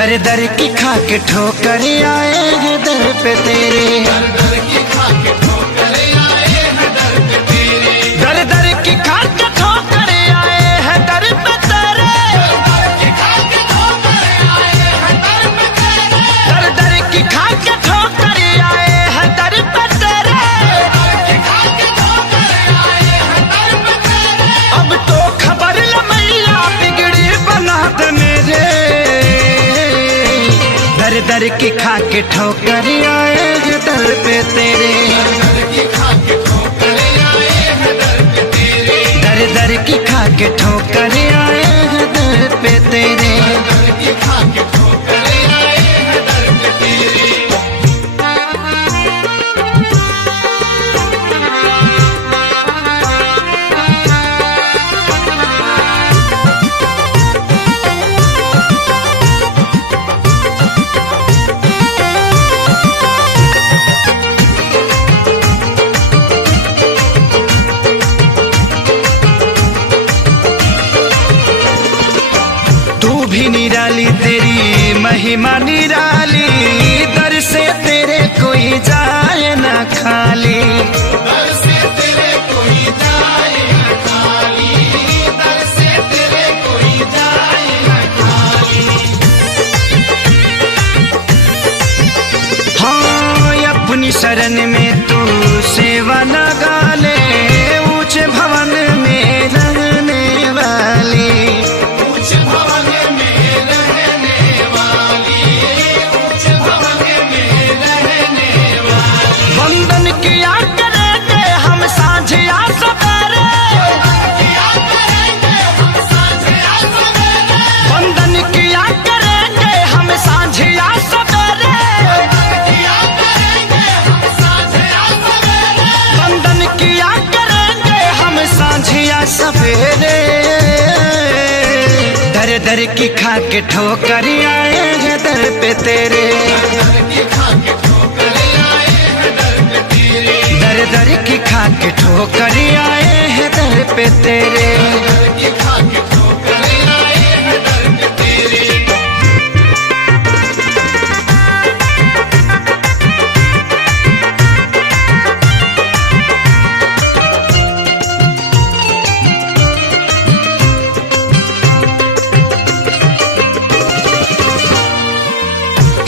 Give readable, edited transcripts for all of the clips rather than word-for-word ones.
दर दर की खा के ठोकर आए हैं दर पे तेरे, दर दर की खा के ठोकर आए हैं दर पे तेरे, दर दर की खा के ठोकर आए हैं दर पे तेरे, दर की खा के ठोकर आए हैं दर पे तेरे, दर दर की खा के ठोकर आए हैं दर पे तेरे, दर की खा के ठोकर आए हैं दर पे तेरे। अब तो खबर ल मैया बिगड़ी बना दे मेरे, दर दर की खा के ठोकर आए हैं दर पे तेरे, दर की खा के ठोकर आए हैं दर पे तेरे, दर दर की खा के ठोकर आए हैं दर पे तेरे। दर की खा के ठोकर आए हैं दर पे तेरे। तू भी निराली तेरी महिमा निराली, दर से तेरे कोई जाए ना खाली, दर से तेरे कोई जाए न खाली, दर से तेरे कोई जाए न खाली। हाँ अपनी शरण में तू सेवा लगा ले, ऊंचे भवन में रहने वाली, उच्च भवन में रहने वाली, उच्च भवन में रहने वाली। वंदन किया करेंगे हम सांझिया सवेरे, किया करेंगे हम सांझिया सवेरे, वंदन किया करेंगे हम सांझिया सवेरे, किया करेंगे हम सांझिया सवेरे, वंदन किया करेंगे हम सांझिया सवेरे, दर दर की खा के ठोकर आए हैं दर पे तेरे, दर की खा के ठोकर आए हैं दर पे तेरे, दर दर की खा के ठोकर आए हैं दर पे तेरे। दर की खा के ठोकर आए हैं दर पे तेरे।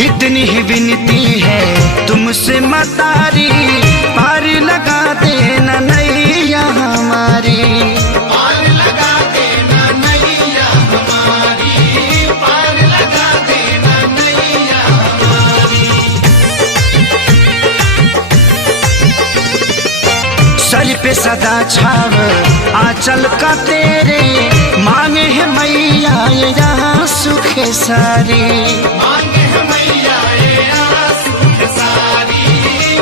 इतनी ही विनती है तुमसे मतारी, पार लगा देना नैया हमारी, पार लगा देना नैया हमारी, पार लगा देना नैया हमारी। सर पे सदा छाव आंचल का तेरे, मांगे है मैया यहाँ सुख सारी, मांगे है मैया ये आंसू के सारी,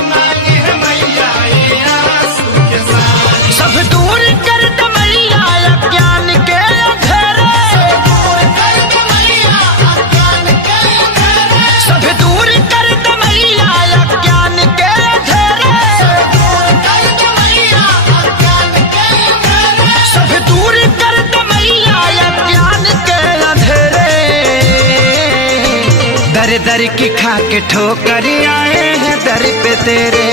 मांगे है मैया ये आंसू के सारी। सब दूर कर दे मैया अज्ञान के अंधेरे, दूर कर दे मैया अज्ञान के अंधेरे, सब दूर कर दे मैया अज्ञान के अंधेरे, दूर कर दे मैया अज्ञान के अंधेरे, सब दूर कर दे मैया अज्ञान के अंधेरे, दर दर की खा के ठोकर आए हैं दर पे तेरे,